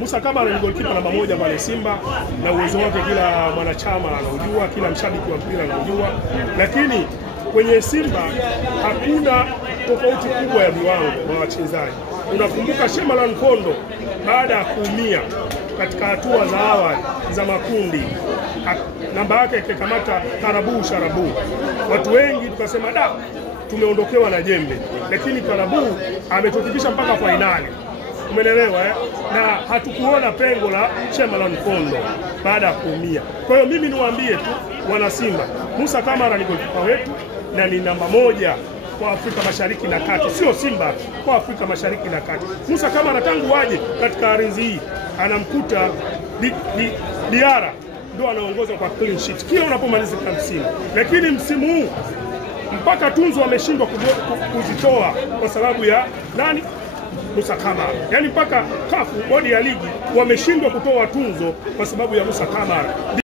Musa Kamara ni golikipa namba moja pale Simba, na uwezo wake kila mwanachama anaujua, kila mshabiki wa mpira anaujua, lakini kwenye Simba hakuna tofauti kubwa ya viwango wa wachezaji. Unakumbuka Shemalan Kondo baada ya kuumia katika hatua za awali za makundi, namba yake ikikamata Karabu Sharabu, watu wengi tukasema tumeondokewa na jembe, lakini Karabu ametufikisha mpaka fainali. Umeelewa na hatukuona pengo la Shemalan Kondo baada ya kuumia. Kwa hiyo mimi niwaambie tu wana Simba, Musa Kamara ni golikipa wetu na ni namba moja kwa Afrika Mashariki na Kati, sio Simba kwa Afrika Mashariki na Kati. Musa Kamara tangu waje katika ardhi hii anamkuta Diara ndio anaongoza kwa clean sheet kila unapomaliza msimu, lakini msimu huu mpaka tunzo wameshindwa kuzitoa kwa sababu ya nani? Musa Kamara. Yaani mpaka kafu bodi ya ligi wameshindwa kutoa tunzo kwa sababu ya Musa Kamara.